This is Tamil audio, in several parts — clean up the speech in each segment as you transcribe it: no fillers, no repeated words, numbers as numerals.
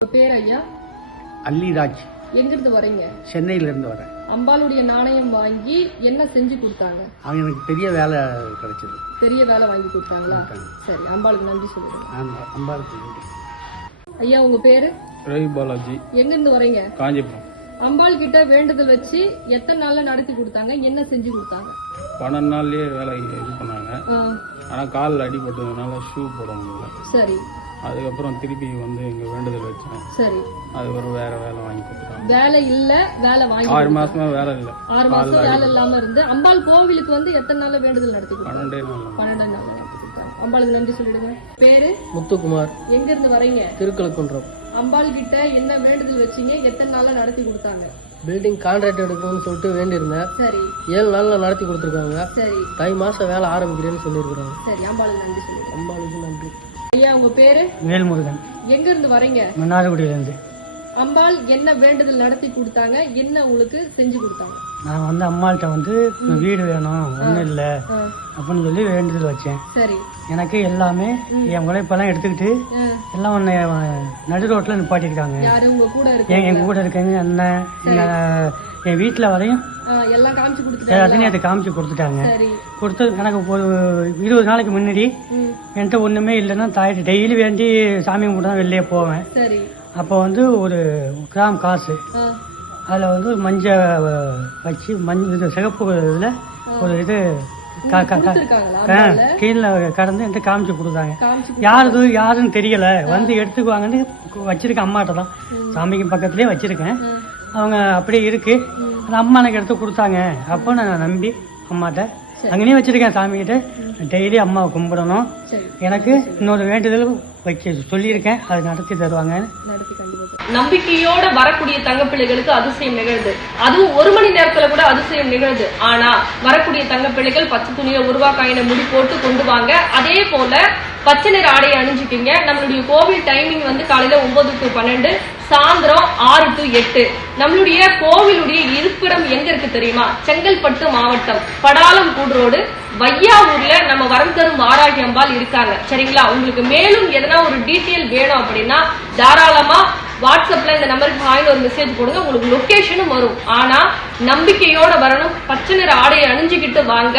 பேர் ஐயா? அல்லிராஜ். எங்கிருந்து வரீங்க? சென்னையில இருந்து வரேன். அம்பாளுடைய நாணயம் வாங்கி என்ன செஞ்சு கொடுத்தாங்க? அவங்க எனக்கு பெரிய வேலை கிடைச்சது. பெரிய வேலை வாங்கி கொடுத்தாங்களா? சரி, அம்பாளுக்கு நன்றி சொல்லுங்க. அம்பாளுக்கு நன்றி. ஐயா, உங்க பேரு? ரவி பாலாஜி. எங்கிருந்து வரீங்க? காஞ்சிபுரம். அம்பாள் கிட்ட வேண்டுதல் வச்சு எத்தனை நாள்ல நடத்தி கொடுத்தாங்க? என்ன செஞ்சு கொடுத்தாங்க? 12 நாள்லயே வேலை இது பண்ணாங்க. ஆனா காலில் அடிபட்டதுனால ஷூ போட முடியல. சரி. அதுக்கப்புறம் திருப்பி வந்து இங்க வேண்டுதல் வச்சேன். சரி. அது ஒரு வேற வேலை வாங்கி கொடுத்தாங்க. வேலை இல்ல, வேலை வாங்கி 6 மாசமா வேலை இல்ல. 6 மாசம் வேலை இல்லாம இருந்து அம்பாள் கோவிலுக்கு வந்து எத்தனை நாள்ல வேண்டுதல் நடத்தி கொடுத்தாங்க? 12 நாள் நடத்தி கொடுத்தாங்க. அம்பாளுக்கு நன்றி சொல்லிடுங்க. பேரு? முத்துக்குமார். எங்க இருந்து வரீங்க? திருக்கழுக்குன்றம். அம்பாள் கிட்ட என்ன வேண்டுதல் வச்சீங்க? எத்தனை நாள்ல நடத்தி கொடுத்தாங்க? பில்டிங் கான்ட்ராக்ட் எடுக்கணும்னு சொல்லிட்டு வேண்டியிருந்தேன். சரி. 7 நாள்ல நடத்தி கொடுத்துருக்காங்க. சரி. தை மாசம் வேலை ஆரம்பிக்கிறேன்னு சொல்லியிருக்கிறாங்க. சரி, அம்பாளுக்கு நன்றி சொல்லிடுங்க. அம்பாளுக்கு நன்றி. ஐயா, உங்க பேரு? வேல்முருகன். எங்க இருந்து வரீங்க? மன்னார்குடியில இருந்து. அம்பாள் என்ன வேண்டுதல் நடத்தி கொடுத்தாங்க? என்ன உங்களுக்கு செஞ்சு கொடுத்தாங்க? நான் வந்து அம்மாள்கிட்ட வந்து வீடு வேணும், ஒன்றும் இல்லை அப்படின்னு சொல்லி வேண்டுதல் வச்சேன். சரி. எனக்கு எல்லாமே என் உழைப்பெல்லாம் எடுத்துக்கிட்டு எல்லாம் ஒன்று நடு ரோட்டில் நிப்பாட்டிருக்காங்க. யாரு உங்க கூட எங்க கூட இருக்காங்க அண்ணன், என் வீட்டில் வரையும் எல்லாம் காமிச்சு கொடுத்துட்டாங்க. அதையும் அதை காமிச்சு கொடுத்துட்டாங்க. சரி. கொடுத்து எனக்கு ஒரு 20 நாளைக்கு முன்னாடி என்கிட்ட ஒன்றுமே இல்லைன்னா தாயிட்டு டெய்லி வேண்டி சாமி கும்பிட்டு தான் வெளியே போவேன். சரி. அப்போ வந்து ஒரு கிராம் காசு அதில் வந்து மஞ்சள் வச்சு இது சிகப்பு இதில் ஒரு இது கீழே கடந்து என்கிட்ட காமிச்சு கொடுத்தாங்க. யாருன்னு தெரியல, வந்து எடுத்துக்குவாங்கன்னு வச்சிருக்கேன். அம்மாட்ட தான் சாமிக்கு பக்கத்துலேயே வச்சிருக்கேன். அவங்க அப்படியே இருக்கு. அந்த அம்மா எனக்கு எடுத்து கொடுத்தாங்க. அப்போ நான் நம்பி அம்மாட்ட அங்கேயே வச்சிருக்கேன். சாமிகிட்ட டெய்லி அம்மாவை கும்பிடணும். எனக்கு இன்னொரு வேண்டுதல் வைக்க சொல்லியிருக்கேன், அது நடத்தி தருவாங்க. நம்பிக்கையோட வரக்கூடிய தங்கப்பிள்ளைகளுக்கு அதிசயம் நிகழ்து. அதுவும் 1 மணி நேரத்துல கூட அதிசயம் நிகழ்து. ஆனா வரக்கூடிய தங்கப்பிள்ளைகள் பச்சை துணியில உருவாக்காயின முடி போட்டு கொண்டு வாங்க. அதே போல பச்சை நிற ஆடையை அணிஞ்சுக்கிங்க. நம்மளுடைய கோவில் டைமிங் வந்து காலையில 9 to 12, சாயந்தரம் 6 to 8. நம்மளுடைய கோவிலுடைய இருப்பிடம் எங்க இருக்கு தெரியுமா? செங்கல்பட்டு மாவட்டம், படாலம் கூடுரோடு, வையாவூர்ல நம்ம வரம் தரும் வாராகி அம்பாள் இருக்காங்க. சரிங்களா? உங்களுக்கு மேலும் எதனா ஒரு டீட்டெயில் வேணும் அப்படின்னா தாராளமா வாட்ஸ்அப்ல இந்த நம்பருக்கு ஹாய்னு ஒரு மெசேஜ் போடுங்க. உங்களுக்கு லொகேஷனும் வரும். ஆனா நம்பிக்கையோட வரணும். பச்சை நிற ஆடையை அணிஞ்சுக்கிட்டு வாங்க.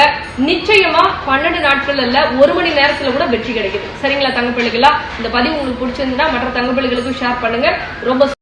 நிச்சயமா 12 நாட்கள் இல்ல, 1 மணி நேரத்துல கூட வெற்றி கிடைக்குது. சரிங்களா தங்கப்பிள்ளைகளா? இந்த பதிவு உங்களுக்கு பிடிச்சிருந்தா மற்ற தங்கப்பிள்ளைகளுக்கும் ஷேர் பண்ணுங்க. ரொம்ப